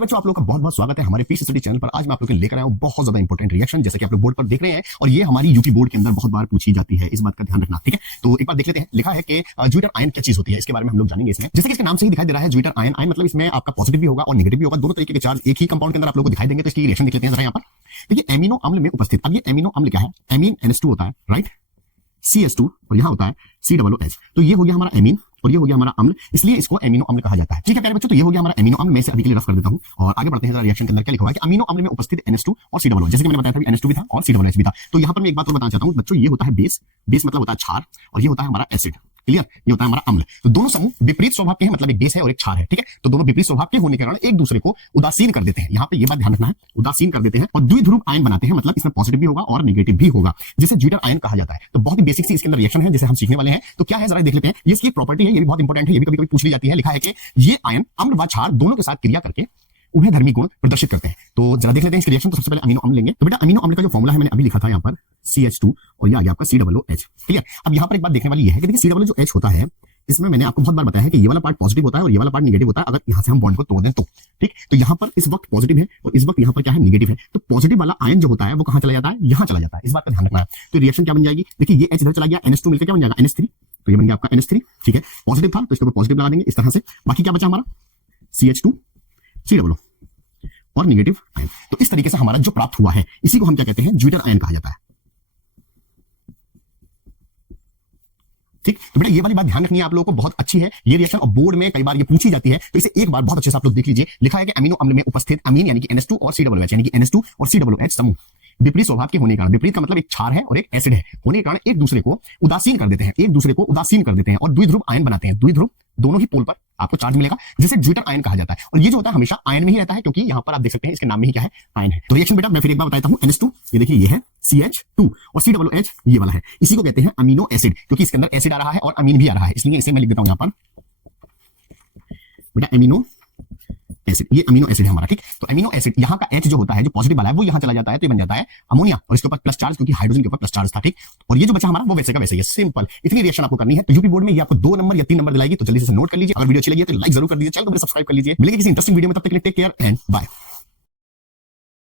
प्यारे बच्चों, आप लोगों का बहुत बहुत स्वागत है हमारे पीस स्टडी चैनल पर। आज मैं आप लोगों के लिए लेकर आया हूं बहुत ज्यादा इंपॉर्टेंट रिएक्शन, जैसे कि आप लोग बोर्ड पर देख रहे हैं, और ये हमारी यूपी बोर्ड के अंदर बहुत बार पूछी जाती है, इस बात का ध्यान रखना, ठीक है। तो एक बार देख लेते हैं। लिखा है कि ज्यूटर आयन क्या चीज होती है, इसके बारे में हम लोग जानेंगे इसमें। जैसे कि इसके नाम से ही दिखाई दे रहा है ज्यूटर आयन। आयन मतलब इसमें आपका पॉजिटिव भी होगा और नेगेटिव भी होगा, दोनों तरीके के चार्ज एक ही कंपाउंड के अंदर आप लोगों को दिखाई देंगे। तो इसकी रिएक्शन देख लेते हैं जरा यहाँ पर। तो ये एमिनो अम्ल में उपस्थित, अब ये एमिनो अम्ल क्या है, एमीन NH2 होता है, राइट, CH2, और यहाँ होता है COOH। तो ये हो गया हमारा एमीन और ये हो गया हमारा अम्ल, इसलिए इसको एमिनो अम्ल कहा जाता है। ठीक है प्यारे बच्चों, तो ये हो गया हमारा एमिनो अम्ल। मैं इसे अभी के लिए रफ कर देता हूं और आगे बढ़ते हैं। जरा रिएक्शन के अंदर क्या लिखा हुआ है कि अमीनो अम्ल में उपस्थित NH2 और COOH, जैसे कि मैंने बताया था NH2 भी था और COOH भी था। तो यहाँ पर मैं एक बात और बताना चाहता हूँ बच्चों, ये होता है बेस, बेस मतलब होता है क्षार, और ये होता है हमारा एसिड, क्लियर, ये होता है हमारा अम्ल। तो दोनों समूह विपरीत स्वभाव के हैं, मतलब एक बेस है और एक क्षार है, ठीक है। तो दोनों विपरीत स्वभाव के होने के कारण एक दूसरे को उदासीन कर देते हैं, यहाँ पे ये बात ध्यान रखना है, उदासीन कर देते हैं और द्विध्रुव आयन बनाते हैं, मतलब इसमें पॉजिटिव भी होगा और नेगेटिव भी होगा, जिसे ज्यूटर आयन कहा जाता है। तो बहुत ही बेसिक सी इसके अंदर रिएक्शन है जिसे हम सीखने वाले हैं। तो क्या है जरा देख लेते हैं। ये इसकी प्रॉपर्टी है, ये भी बहुत इंपॉर्टेंट है, ये भी कभी कभी पूछ ली जाती है। लिखा है कि ये आयन अम्ल व क्षार दोनों के साथ क्रिया करके उभयधर्मी गुण प्रदर्शित करते हैं। तो जरा देख लेते हैं इसकी रिएक्शन। तो सबसे पहले अमीनो अम्ल लेंगे। तो बेटा अमीनो अम्ल का जो फॉर्मूला है मैंने अभी लिखा था यहाँ पर CH2 और ये आ गया आपका COOH, क्लियर। अब यहाँ पर एक बात देखने वाली ये है कि देखिए COOH होता है, इसमें मैंने आपको बहुत बार बताया है कि ये वाला पार्ट पॉजिटिव होता है और ये वाला पार्ट नेगेटिव होता है, अगर यहाँ से हम बॉन्ड को तोड़ दें तो, ठीक। तो यहाँ पर इस वक्त पॉजिटिव है और इस वक्त यहाँ पर क्या है, नेगेटिव है। तो पॉजिटिव वाला आयन जो होता है वो कहाँ चला जाता है, यहाँ चला जाता है, इस बात का ध्यान रखना है। तो रिएक्शन क्या बन जाएगी, देखिए ये H इधर चला गया, NH2 मिलकर क्या बन जाएगा NH3, तो ये बन गया आपका NH3, ठीक है। पॉजिटिव था तो इसके ऊपर पॉजिटिव लगा देंगे इस तरह से। बाकी क्या बचा हमारा CH2 COO और नेगेटिव आयन। तो इस तरीके से हमारा जो प्राप्त हुआ है इसी को हम क्या कहते हैं, ज्यूटर आयन कहा जाता है, ठीक। तो बेटा ये वाली बात ध्यान रखनी है आप लोगों को, बहुत अच्छी है ये रिएक्शन और बोर्ड में कई बार ये पूछी जाती है। तो इसे एक बार बहुत अच्छे से आप लोग देख लीजिए। लिखा है कि अमीनो अम्ल में उपस्थित अमीन यानी कि NH2 और COOH यानी कि NH2 और COOH समूह विपरीत स्वभाव के होने के कारण, विपरीत का मतलब एक क्षार है और एक एसिड है, होने के कारण एक दूसरे को उदासीन कर देते हैं, एक दूसरे को उदासीन कर देते हैं और द्विध्रुव आयन बनाते हैं। द्विध्रुव दोनों ही पोल पर आपको चार्ज मिलेगा, जिसे ज्यूटर आयन कहा जाता है। और ये जो होता है हमेशा आयन में ही रहता है, क्योंकि यहाँ पर आप देख सकते हैं इसके नाम में ही क्या है, आयन है। तो रिएक्शन बेटा मैं फिर एक बार बताता हूँ। NH2 ये देखिए ये है, CH2 और COOH ये वाला है, इसी को कहते हैं अमीनो एसिड, क्योंकि इसके अंदर एसिड आ रहा है और अमीन भी आ रहा है, इसलिए इसे मैं लिख देता हूँ यहाँ पर बेटा अमीनो एसिड। ये अमीनो एसिड है हमारा, ठीक। तो अमीनो एसिड यहाँ का H जो होता है, जो पॉजिटिव वाला है, वो यहाँ चला जाता है तो ये बन जाता है अमोनिया, और इसके ऊपर प्लस चार्ज, क्योंकि हाइड्रोजन के ऊपर प्लस चार्ज था, ठीक। और ये जो बचा हमारा वो वैसे का वैसे ही है, सिंपल। इतनी रिएक्शन आपको करनी है। तो यूपी बोर्ड में ये आपको 2 नंबर या 3 नंबर दिलाएगी, तो जल्दी से नोट कर लीजिए। अगर वीडियो अच्छी लगी है तो लाइक जरूर कर दीजिए, चैनल को सब्सक्राइब कर लीजिए। मिलेंगे किसी इंटरेस्टिंग वीडियो में, तब तक के लिए टेक केयर एंड बाय।